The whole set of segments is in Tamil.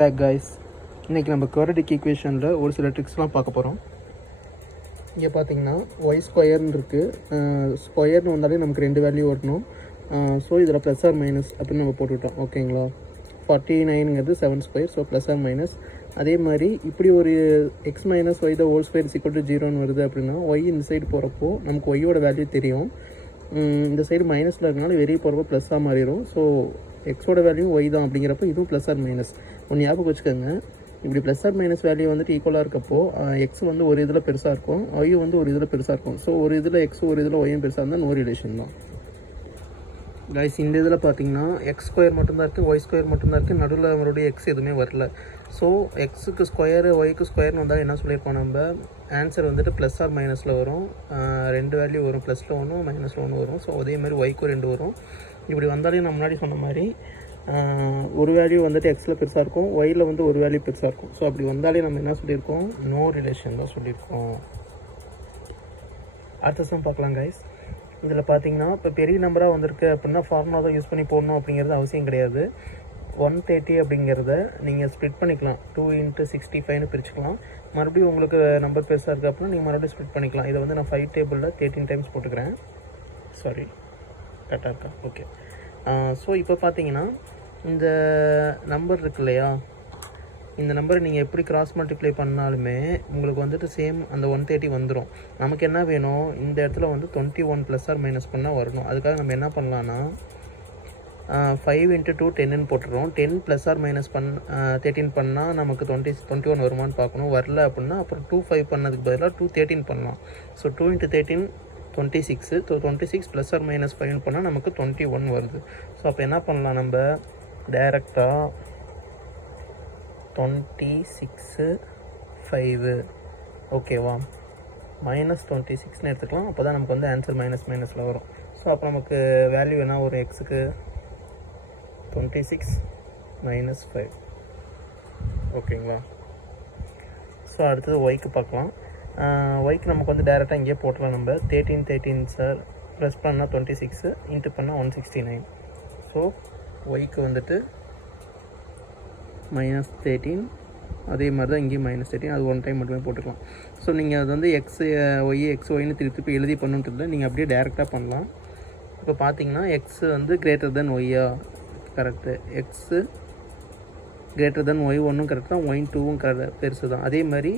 பேக் கைஸ், இன்றைக்கி நம்ம குவாட்ரேட்டிக் ஈக்குவேஷனில் ஒரு சில ட்ரிக்ஸ்லாம் பார்க்க போகிறோம். இங்கே பார்த்தீங்கன்னா ஒய் ஸ்கொயர்னு இருக்குது. ஸ்கொயர்னு வந்தாலே நமக்கு ரெண்டு வேல்யூ வரணும். ஸோ இதில் ப்ளஸ் ஆர் மைனஸ் அப்படின்னு நம்ம போட்டுவிட்டோம். ஓகேங்களா, 49ங்கிறது 7 square. So plus or minus. அதே மாதிரி இப்படி ஒரு x minus y the whole square = 0ன்னு வருது அப்படின்னா ஒய் இந்த சைடு போகிறப்போ நமக்கு ஒய்யோட வேல்யூ தெரியும். இந்த சைடு மைனஸில் இருக்கனால வெளியே போகிறப்போ ப்ளஸ்ஸாக மாறிடும். ஸோ எக்ஸோட வேல்யூ ஒய் தான் அப்படிங்கிறப்போ இதுவும் ப்ளஸ் ஆர் மைனஸ். ஒன்று ஞாபகம் வச்சுக்கோங்க, இப்படி ப்ளஸ் ஆர் மைனஸ் வேல்யூ வந்துட்டு ஈக்குவலாக இருக்கப்போ எக்ஸ் வந்து ஒரு இதில் பெருசாக இருக்கும், ஒய் வந்து ஒரு இதில் பெருசாக இருக்கும். ஸோ ஒரு இதில் எக்ஸ் ஒரு இதில் ஒய்யும் பெருசாக இருந்தால் நோ ரிலேஷன் தான் கைஸ். இந்த இதில் பார்த்தீங்கன்னா எக்ஸ் ஸ்கொயர் மட்டும்தான் இருக்குது, ஒய் ஸ்கொயர் மட்டும்தான் இருக்குது, நடுவில் அவருடைய எக்ஸ் எதுவுமே வரல. ஸோ எக்ஸுக்கு ஸ்கொயரு ஒய்க்கு ஸ்கொயர்னு வந்தால் என்ன சொல்லியிருக்கோம், நம்ம ஆன்சர் வந்துட்டு ப்ளஸ் ஆர் மைனஸில் வரும். ரெண்டு வேல்யூ வரும், ப்ளஸில் ஒன்று மைனஸில் ஒன்று வரும். ஸோ அதே மாதிரி ஒய்க்கும் ரெண்டு வரும். இப்படி வந்தாலே நான் முன்னாடி சொன்ன மாதிரி ஒரு வேல்யூ வந்துட்டு எக்ஸில் பெருசாக இருக்கும், ஒயில் வந்து ஒரு வேல்யூ பெருசாக இருக்கும். ஸோ அப்படி வந்தாலே நம்ம என்ன சொல்லியிருக்கோம், நோ ரிலேஷன் தான் சொல்லியிருக்கோம். அடுத்த சம் பார்க்கலாம் கைஸ். இதில் பார்த்தீங்கன்னா இப்போ பெரிய நம்பராக வந்திருக்கு அப்படின்னா ஃபார்முலா தான் யூஸ் பண்ணி போடணும் அப்படிங்கிறது அவசியம் கிடையாது. 130 அப்படிங்கிறத நீங்கள் ஸ்ப்ளிட் பண்ணிக்கலாம், 2 × 65ன்னு பிரிச்சுக்கலாம். மறுபடியும் உங்களுக்கு நம்பர் பெருசாக இருக்குது அப்படின்னா நீங்கள் மறுபடியும் ஸ்ப்ளிட் பண்ணிக்கலாம். இதை வந்து நான் 5 டேபிளில் 13 டைம்ஸ் போட்டுக்கிறேன். சாரி, கரெக்டாக இருக்கா? ஓகே. ஸோ இப்போ பார்த்தீங்கன்னா இந்த நம்பர் இருக்கு இல்லையா, இந்த நம்பரை நீங்கள் எப்படி கிராஸ் மல்டிப்ளை பண்ணாலுமே உங்களுக்கு வந்துட்டு சேம் அந்த 130 வந்துடும். நமக்கு என்ன வேணும், இந்த இடத்துல வந்து 21 ப்ளஸ் ஆர் மைனஸ் பண்ணால் வரணும். அதுக்காக நம்ம என்ன பண்ணலான்னா 5 × 2 10ன்னு போட்டுறோம். 10 ப்ளஸ் ஆர் மைனஸ் 13 பண்ணால் நமக்கு 21 வருமானு பார்க்கணும். வரல அப்படின்னா அப்புறம் 2 5 பண்ணதுக்கு பதிலாக 2 13 பண்ணலாம். So 2 × 13 26. So 26 plus or minus 5 பண்ணால் நமக்கு 21 வருது. ஸோ அப்போ என்ன பண்ணலாம், நம்ம டைரெக்டாக 26 5 ஓகேவா -26ன்னு எடுத்துக்கலாம். அப்போ தான் நமக்கு வந்து ஆன்சர் மைனஸில் வரும். ஸோ அப்போ நமக்கு வேல்யூ என்ன ஒரு எக்ஸுக்கு 26 - 5 ஓகேங்களா. ஸோ அடுத்தது ஒய்க்கு பார்க்கலாம். ஒய்க்கு நமக்கு வந்து டேரெக்டாக இங்கேயே போட்டலாம். நம்ம 13 சார் ப்ளஸ் பண்ணால் 26 இன்ட்டு பண்ணால் 169. ஸோ ஒய்க்கு வந்துட்டு -13. அதே மாதிரி தான் இங்கேயும் -13. அது ஒன் டைம் மட்டுமே போட்டுக்கலாம். ஸோ நீங்கள் அது வந்து எக்ஸ் ஒய்னு திருப்பி எழுதி பண்ணுன்றது நீங்கள் அப்படியே டேரெக்டாக பண்ணலாம். இப்போ பார்த்தீங்கன்னா எக்ஸ் வந்து கிரேட்டர் தென் ஒய்யா, correct. X greater than Y ஒன்றும் கரெக்ட் தான், ஒய் 2வும் பெருசு தான். அதே மாதிரி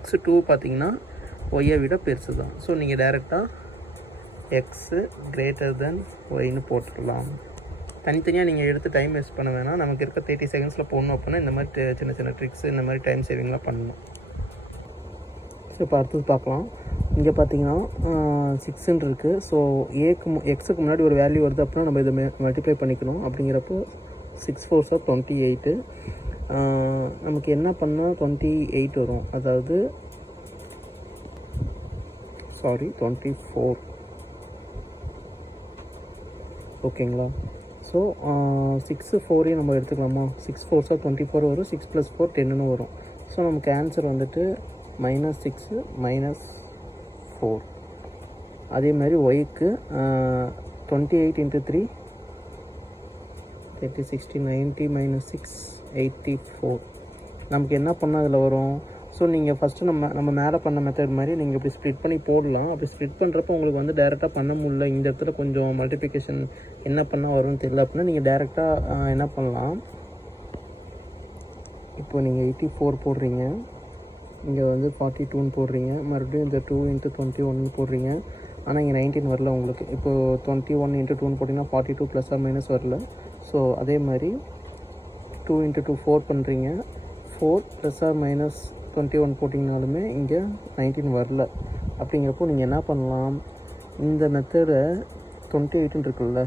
x2 பார்த்தீங்கன்னா ஒய்யை விட பெருசு தான். ஸோ நீங்கள் டேரெக்டாக எக்ஸு கிரேட்டர் தென் ஒய்னு போட்டுக்கலாம். தனித்தனியாக நீங்கள் எடுத்து டைம் வேஸ்ட் பண்ண வேணாம். நமக்கு இருக்க 30 செகண்ட்ஸில் போடணும் அப்படின்னா இந்த மாதிரி சின்ன சின்ன ட்ரிக்ஸ், இந்த மாதிரி டைம் சேவிங்லாம் பண்ணணும். ஸோ இப்போ அடுத்தது பார்க்கலாம். இங்கே பார்த்தீங்கன்னா 6ன்னு இருக்குது. ஸோ எக்ஸுக்கு முன்னாடி ஒரு வேல்யூ வருது அப்படின்னா நம்ம இதை மல்டிப்ளை பண்ணிக்கணும். அப்படிங்கிறப்போ 6 4s are 28. நமக்கு என்ன பண்ணால் 28 வரும், அதாவது 24 ஓகேங்களா. ஸோ 6 4 நம்ம எடுத்துக்கலாமா, 6 4s are 24 வரும், 6 + 4 10ன்னு வரும். ஸோ நமக்கு ஆன்சர் வந்துட்டு -6 -4. அதே மாதிரி ஒய்க்கு 28 × 3 30 60 90 -6 84. நமக்கு என்ன பண்ணால் அதில் வரும். ஸோ நீங்கள் ஃபஸ்ட்டு நம்ம மேலே பண்ண மெத்தட் மாதிரி நீங்கள் இப்படி ஸ்ப்ளிட் பண்ணி போடலாம். அப்படி ஸ்ப்ளிட் பண்ணுறப்போ உங்களுக்கு வந்து டேரெக்டாக பண்ண முடியல, இந்த இடத்துல கொஞ்சம் மல்டிப்ளிகேஷன் என்ன பண்ணால் வரும்னு தெரியல அப்படின்னா நீங்கள் டேரெக்டாக என்ன பண்ணலாம், இப்போ நீங்கள் 84 போடுறீங்க, இங்கே வந்து 42ன்னு போடுறீங்க, மறுபடியும் இந்த 2 × 21 போடுறீங்க. ஆனால் இங்கே 19 வரல உங்களுக்கு. இப்போது 21 × 2ன்னு போட்டிங்கன்னா 42 ப்ளஸ் ஆர் மைனஸ் வரல. ஸோ அதே மாதிரி 2 × 2 4 பண்ணுறீங்க, 4 ப்ளஸ் ஆர் மைனஸ் 21 போட்டிங்கனாலுமே இங்கே 19 வரல. அப்படிங்கிறப்போ நீங்கள் என்ன பண்ணலாம், இந்த மெத்தடை 28ன்னு இருக்குல்ல,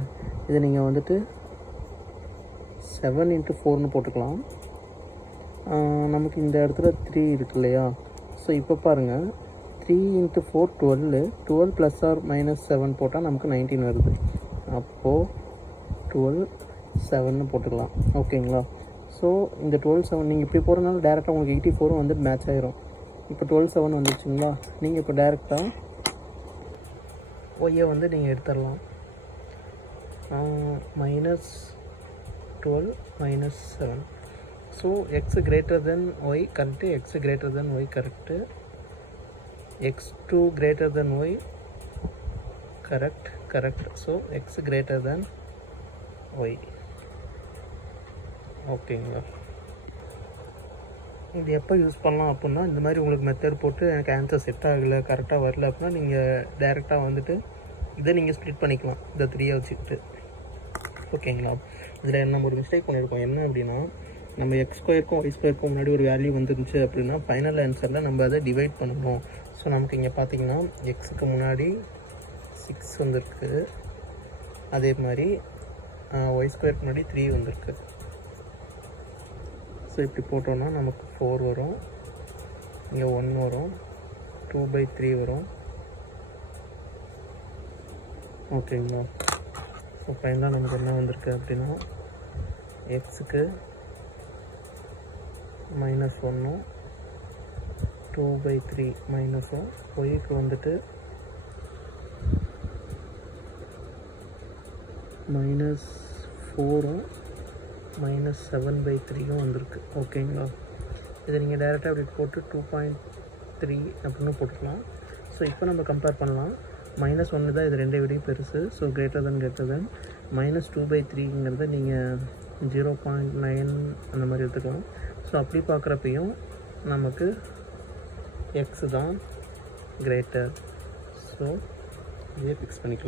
இதை நீங்கள் வந்துட்டு 7 × 4ன்னு போட்டுக்கலாம். நமக்கு இந்த இடத்துல 3 இருக்கு இல்லையா. ஸோ இப்போ பாருங்கள், 3 × 4 12 ப்ளஸ் ஆர் மைனஸ் 7 போட்டால் நமக்கு 19 வருது. அப்போது 12 7ன்னு போட்டுக்கலாம். ஓகேங்களா. ஸோ இந்த 12 7 நீங்கள் இப்படி போகிறதுனால டேரெக்டாக உங்களுக்கு 84 வந்துட்டு மேட்ச் ஆகிரும். இப்போ 12 7 வந்துருச்சுங்களா. நீங்கள் இப்போ டேரெக்டாக ஒய்யை வந்து நீங்கள் எடுத்துடலாம். -12 - 7 so x greater than y correct, x greater than y correct, x2 greater than y correct. So x greater than y. ஓகேங்களா. இது எப்போ யூஸ் பண்ணலாம் அப்படின்னா, இந்த மாதிரி உங்களுக்கு மெத்தட் போட்டு எனக்கு ஆன்சர் செட் ஆகலை, கரெக்டாக வரல அப்படின்னா நீங்கள் டேரெக்டாக வந்துட்டு இதை நீங்கள் ஸ்ப்ளிட் பண்ணிக்கலாம் இந்த 3 வச்சுக்கிட்டு. ஓகேங்களா. இதில் நம்ம ஒரு மிஸ்டேக் பண்ணியிருக்கோம். என்ன அப்படின்னா, நம்ம எக்ஸ் ஸ்கொயருக்கும் ஒய் ஸ்கொயருக்கும் முன்னாடி ஒரு வேல்யூ வந்துருந்துச்சு அப்படின்னா ஃபைனல் ஆன்சரில் நம்ம அதை டிவைட் பண்ணணும். ஸோ நமக்கு இங்கே பார்த்திங்கன்னா எக்ஸுக்கு முன்னாடி 6 வந்திருக்கு, அதே மாதிரி ஒய் ஸ்கொயருக்கு முன்னாடி 3 வந்திருக்கு. ஸோ இப்படி போட்டோன்னா நமக்கு 4 வரும், இங்கே 1 வரும், 2/3 வரும். ஓகேங்களா. ஸோ ஃபைனலாக நமக்கு என்ன வந்திருக்கு அப்படின்னா எக்ஸுக்கு -1, 2/3 மைனஸும், ஒய்க்கு வந்துட்டு -4 -7/3 வந்திருக்கு. ஓகேங்களா. இதை நீங்கள் டைரெக்டாக அப்படி போட்டு 2.3 அப்படின்னு போட்டுக்கலாம். ஸோ இப்போ நம்ம கம்பேர் பண்ணலாம். -1 தான் இது 2 விடையும் பெருசு. ஸோ கிரேட்டர் தென் -2/3ங்கிறத நீங்கள் 0.9 அந்த மாதிரி எடுத்துக்கலாம். ஸோ அப்படி பார்க்குறப்பையும் நமக்கு எக்ஸ் தான் கிரேட்டர். ஸோ இதை ஃபிக்ஸ் பண்ணிக்கலாம்.